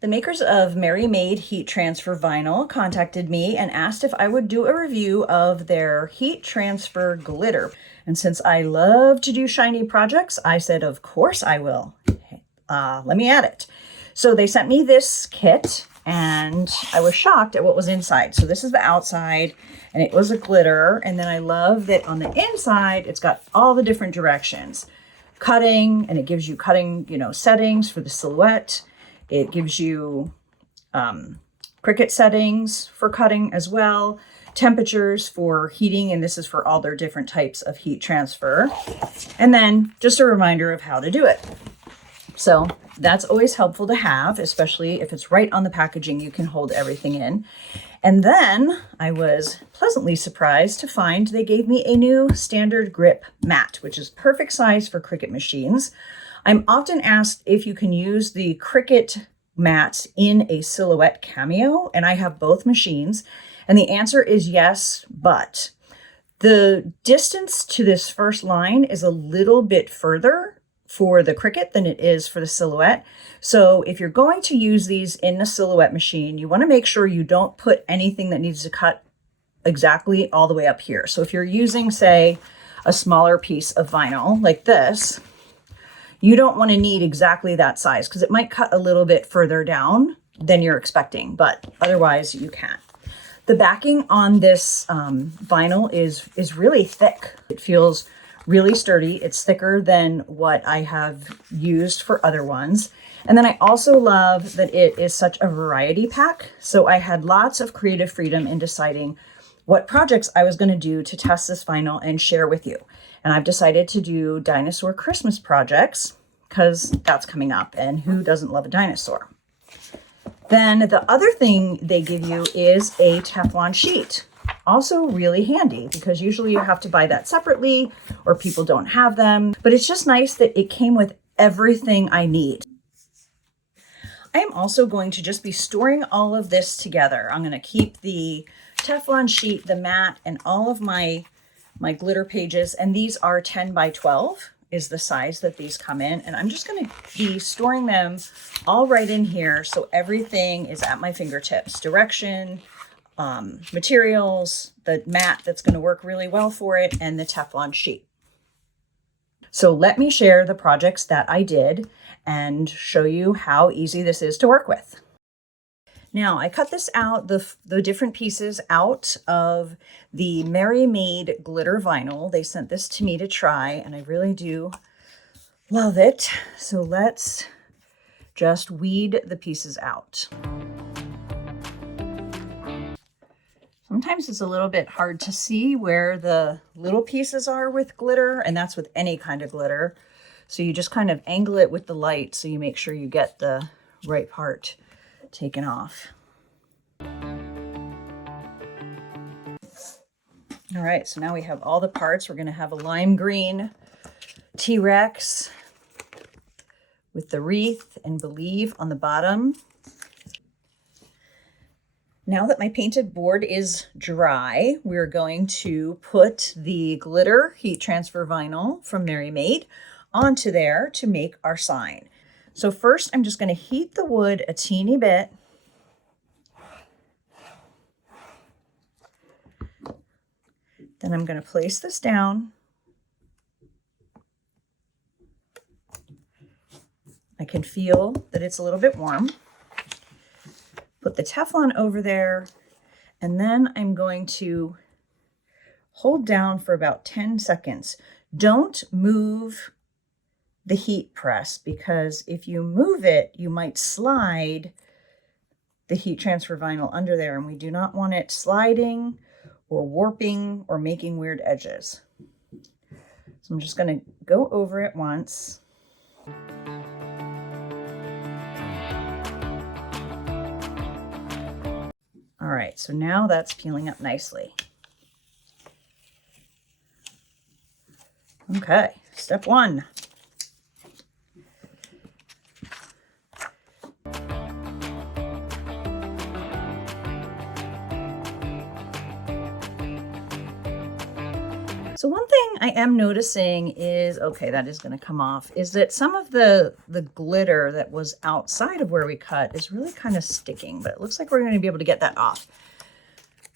The makers of MerryMade heat transfer vinyl contacted me and asked if I would do a review of their heat transfer glitter. And since I love to do shiny projects, I said, of course I will. Let me add it. So they sent me this kit and I was shocked at what was inside. So this is the outside and it was a glitter. And then I love that on the inside, it's got all the different directions. Cutting, and it gives you cutting, settings for the silhouette. It gives you Cricut settings for cutting as well, temperatures for heating, and this is for all their different types of heat transfer. And then just a reminder of how to do it. So that's always helpful to have, especially if it's right on the packaging, you can hold everything in. And then I was pleasantly surprised to find they gave me a new standard grip mat, which is perfect size for Cricut machines. I'm often asked if you can use the Cricut mats in a silhouette cameo, and I have both machines. And the answer is yes, but the distance to this first line is a little bit further for the Cricut than it is for the silhouette. So if you're going to use these in the silhouette machine, you want to make sure you don't put anything that needs to cut exactly all the way up here. So if you're using, say, a smaller piece of vinyl like this, you don't want to need exactly that size because it might cut a little bit further down than you're expecting, but otherwise you can. The backing on this vinyl is really thick. It feels really sturdy. It's thicker than what I have used for other ones. And then I also love that it is such a variety pack. So I had lots of creative freedom in deciding what projects I was going to do to test this vinyl and share with you. And I've decided to do dinosaur Christmas projects because that's coming up and who doesn't love a dinosaur? Then the other thing they give you is a Teflon sheet. Also really handy because usually you have to buy that separately or people don't have them, but it's just nice that it came with everything I need. I am also going to just be storing all of this together. I'm going to keep the Teflon sheet, the mat, and all of my glitter pages, and these are 10 by 12 is the size that these come in, and I'm just going to be storing them all right in here so everything is at my fingertips. Direction, materials, the mat that's going to work really well for it, and the Teflon sheet. So let me share the projects that I did and show you how easy this is to work with. Now I cut this out, the different pieces out of the MerryMade glitter vinyl. They sent this to me to try and I really do love it. So let's just weed the pieces out. Sometimes it's a little bit hard to see where the little pieces are with glitter, and that's with any kind of glitter. So you just kind of angle it with the light so you make sure you get the right part taken off. All right, so now we have all the parts. We're going to have a lime green T-Rex with the wreath and Believe on the bottom. Now that my painted board is dry, we're going to put the glitter heat transfer vinyl from MerryMade onto there to make our sign. So first I'm just going to heat the wood a teeny bit. Then I'm going to place this down. I can feel that it's a little bit warm. Put the Teflon over there, and then I'm going to hold down for about 10 seconds. Don't move the heat press because if you move it, you might slide the heat transfer vinyl under there, and we do not want it sliding or warping or making weird edges. So I'm just going to go over it once. All right, so now that's peeling up nicely. Okay, step one. So one thing I am noticing is, okay, that is going to come off, is that some of the glitter that was outside of where we cut is really kind of sticking, but it looks like we're going to be able to get that off.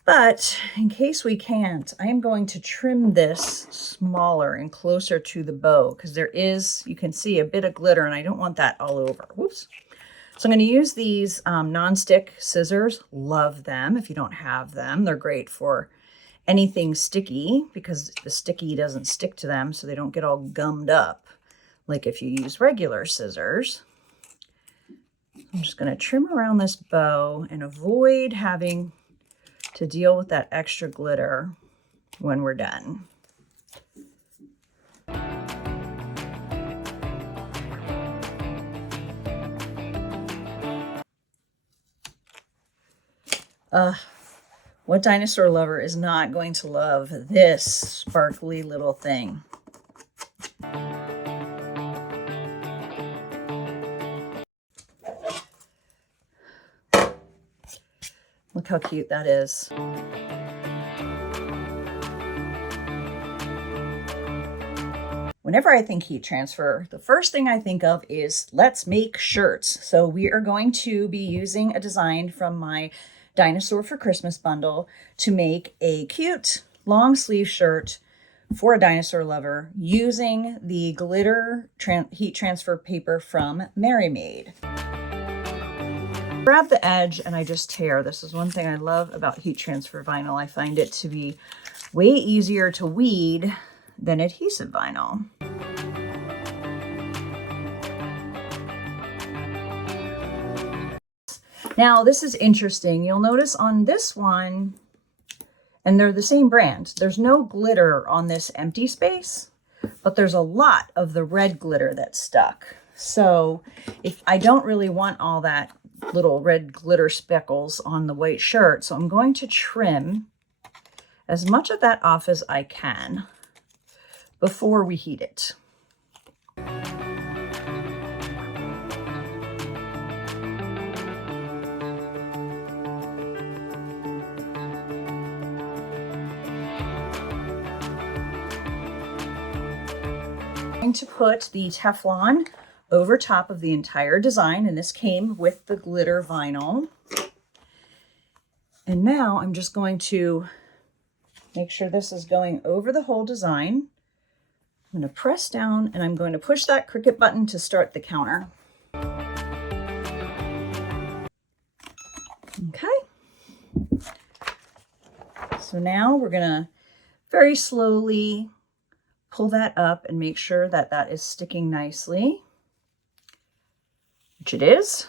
But in case we can't, I am going to trim this smaller and closer to the bow because there is, you can see a bit of glitter and I don't want that all over. Whoops. So I'm going to use these non-stick scissors. Love them. If you don't have them, they're great for anything sticky because the sticky doesn't stick to them so they don't get all gummed up like if you use regular scissors. I'm just going to trim around this bow and avoid having to deal with that extra glitter when we're done. What dinosaur lover is not going to love this sparkly little thing? Look how cute that is. Whenever I think heat transfer, the first thing I think of is let's make shirts. So we are going to be using a design from my Dinosaur for Christmas bundle to make a cute long sleeve shirt for a dinosaur lover using the glitter heat transfer paper from MerryMade. Grab the edge and I just tear. This is one thing I love about heat transfer vinyl. I find it to be way easier to weed than adhesive vinyl. Now this is interesting. You'll notice on this one, and they're the same brand, there's no glitter on this empty space, but there's a lot of the red glitter that's stuck. So if I don't really want all that little red glitter speckles on the white shirt, so I'm going to trim as much of that off as I can before we heat it. I'm going to put the Teflon over top of the entire design, and this came with the glitter vinyl. And now I'm just going to make sure this is going over the whole design. I'm going to press down and I'm going to push that Cricut button to start the counter. Okay. So now we're going to very slowly pull that up and make sure that that is sticking nicely, which it is.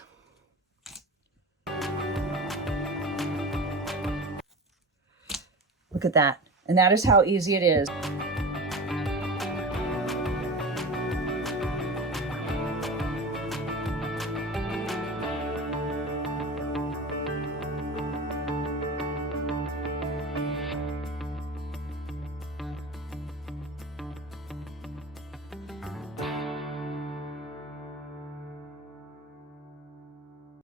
Look at that. And that is how easy it is.